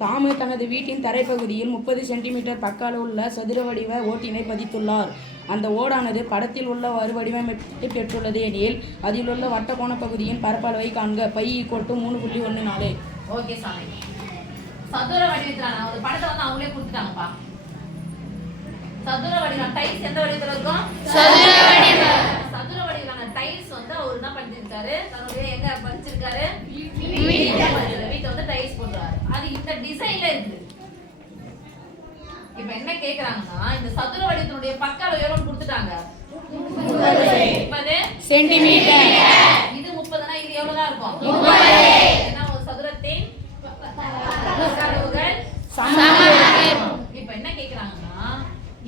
தாமு தனது வீட்டின் தரைப்பகுதியில் 30 சென்டிமீட்டர் பக்க அளவுள்ள சதுர வடிவ ஓட்டினை பதித்துள்ளார். அந்த ஓடானது படத்தில் உள்ளவாறு வடிவமைப்பு பெற்றுள்ளது எனில் அதில் உள்ள வட்டக்கோண பகுதியின் பரப்பளவை காண்க. பை = 3.14. ஓகே சாமி. சதுர வடிவத்திலான ஒரு படத்தை வந்து அவங்களே கொடுத்துட்டாங்கப்பா. சதுர வடிவம் டைல்ஸ் எந்த வடிவத்துல இருக்கும்? சதுர வடிவம். சதுர வடிவமான டைல்ஸ் வந்து அவர் என்ன பண்ணிருக்காரு? தன்னுடைய எங்க படிச்சிருக்காரு? வீட்ல வந்து டைல்ஸ் போடுறாரு. அது இந்த டிசைன்ல இருக்கு. இப்போ என்ன கேக்குறாங்கன்னா இந்த சதுர வடிவத்தினுடைய பக்க அளவு எவ்வளவு கொடுத்துட்டாங்க? 30 சென்டிமீட்டர். இது 30னா இது எவ்வளவுதான் இருக்கும்? 30. ஏன்னா ஒரு சதுரத்தின் பக்க அளவுகள் சமம். இப்போ என்ன கேக்குறாங்கன்னா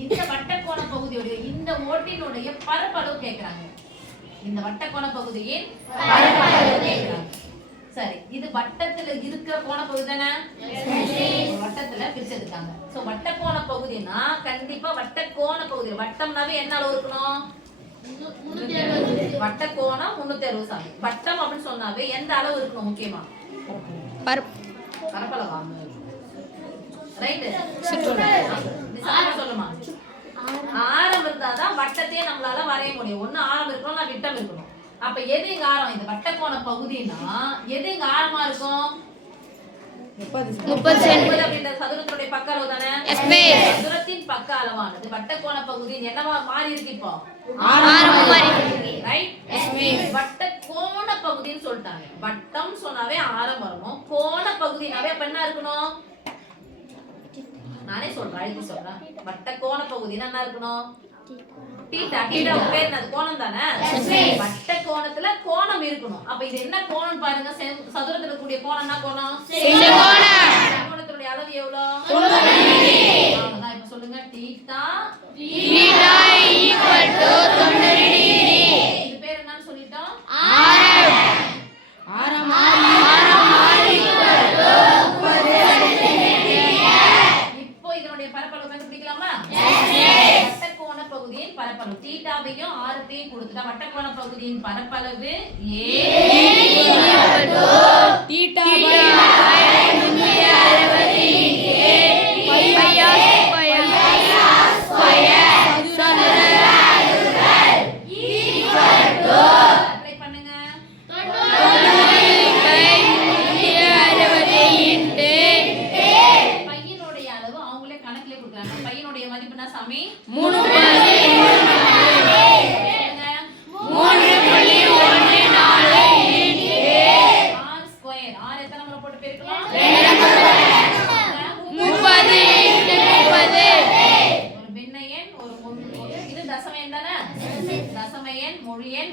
இந்த வட்டக்கோண பகுதியோட இந்த ஓட்டினுடைய பரப்பளவு கேக்குறாங்க. இந்த வட்டக்கோண பகுதியின் பரப்பளவு கேக்குறாங்க. சரி, இது வட்டத்துல இருக்கிற கோண பகுதி தானே? வட்டத்துல பிரிச்சிருக்காங்க. சோ வட்டக்கோண பகுதினா கண்டிப்பா வட்டக்கோண பகுதி. வட்டம்னாவே என்ன அளவு இருக்கணும்? 360. வட்டக்கோணம் 360 சாமி. வட்டம் அப்படினு சொன்னாவே எந்த அளவு இருக்கணும் முக்கியமா? பரப்பளவா? ரைட். சொல்லுமா? ஆரம் இருந்தாதான் வட்டத்தையே நம்மளால வரைய முடியும். ஒண்ணு ஆரம் இருக்கணும், இல்ல விட்டம் இருக்கணும். அப்ப எது இங்க ஆரம்? இந்த வட்டக்கோண பகுதினா எது இங்க ஆரமா இருக்கும்? 30 சென்டிமீட்டர். அப்படின்ற சதுரத்தினுடைய பக்க அளவு தானே? சதுரத்தின் பக்க அளவானது வட்டக்கோண பகுதி என்னவா மாறி இருக்கு? இப்போ ஆரமா மாறி இருக்கு. ரைட். வட்டக்கோண பகுதின்னு சொல்லிட்டாங்க. வட்டம் சொன்னாவே ஆரம் வரணும். கோண பகுதினாவே அப்ப என்ன இருக்கணும்? நானே சொல்றேன், அழுத்தி சொல்றேன். வட்டக்கோண பகுதினா என்ன இருக்கணும்? தீட்டா. தீட்டா பேர் என்ன? கோணம் தானே? வட்ட கோணத்துல கோணம் இருக்கணும். அப்ப இது என்ன கோணம் பாருங்க. சதுரத்துல கூடிய கோணம் என்ன கோணம்? செங்கோணம். கோணத்துடைய அளவு எவ்வளவு? 90. அதான் இப்ப சொல்லுங்க. Theta = 90 degree. இது பேர் என்னன்னு சொல்லிட்டோம்? ஆரம். ஆரம் இப்போ இதனுடைய பரப்பளவு கண்டுபிடிக்கலாமா? வட்டக்கோண பகுதியின் பரப்பளவு தீட்டாவையும் ஆரத்தையும் கொடுத்துட்டா வட்டக்கோண பகுதியின் பரப்பளவு தீட்டா சாமி 3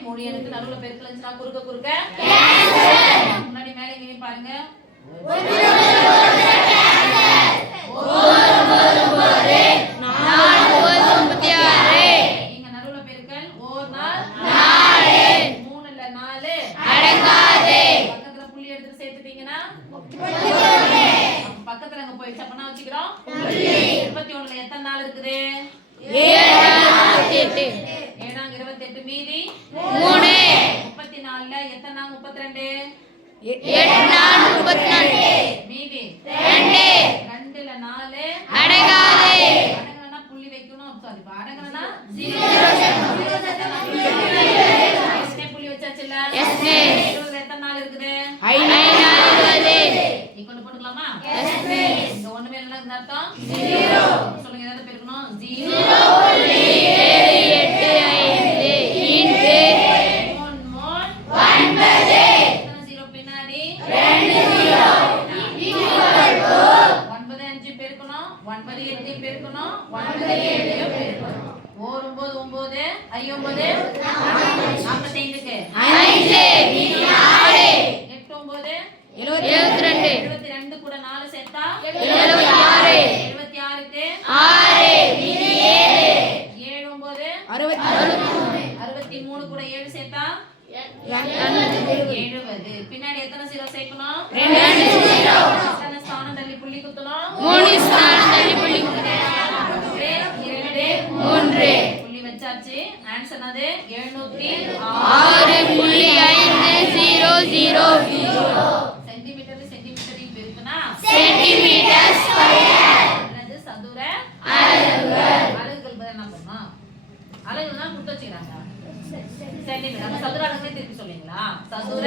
மொழி எனக்கு நடுவுல பெருக்கல் இருந்துச்சுனா குறுக்க குறுக்க முன்னாடி மேலே இங்க பாருங்க. இங்க நடுவுல பெருக்கல் ஓர் நாள் 4 3 இல்ல 4 அடங்காது. பக்கத்துல புள்ளி எடுத்து சேர்த்துட்டீங்கன்னா பக்கத்துல அங்க போய் சப்பனா வச்சுக்கிறோம். 31ல எத்தனை நாள் இருக்குது? 7 28 மீதி 3. 34ல எத்தனை நாள்? 32. 8 நாள் 34 மீதி 2. 2ல 4 அடங்காது. அடங்கலனா புள்ளி வைக்கணும். சாரி, அடங்கலனா 0 எஸ்கே புள்ளி வச்சாச்சுல? எஸ்கே. 20ல எத்தனை நாள் இருக்குது? 5 நாள். இங்க போட்டுக்கலாமா? எஸ்கே. இந்த ஒண்ணுமே இல்ல இந்த அர்த்தம் 0. சொல்லுங்க எதை பெருக்கணும்? 72 கூட 4 சேர்த்தா 76. 76க்கு 6 மீதி 7. 7 9 63 கூட 7 சேர்த்தா 70. பின்னாடி எத்தனை 0 சேர்க்கணும்? 2 0. எத்தனை ஸ்தானம் தள்ளி புள்ளி குத்தணும்? 3 ஸ்தானம் தள்ளி புள்ளி குத்தணும். 2 3 புள்ளி வச்சாச்சு. ஆன்சர் என்னது? 706.500. சென்டிமீட்டர் சென்டிமீட்டர் பெருக்குனா சென்டிமீட்டர் அலகுனா கொடுத்து வச்சுக்கிறாங்க சென்டிமீட்டர். நம்ம சதுர அலகுமே திருப்பி சொல்லுவீங்களா? சதுர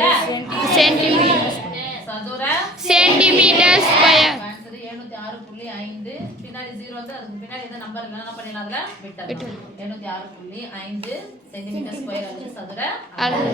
சென்டிமீட்டர் ஸ்கொயர். ஆன்சர் 706.5. பின்னாடி 0 வந்து அதுக்கு பின்னாடி எந்த நம்பர் இல்ல என்ன பண்ணிடலாம் அதுல விட்டுடலாம். 706.5 சென்டிமீட்டர் ஸ்கொயர் வந்து சதுர அலகு.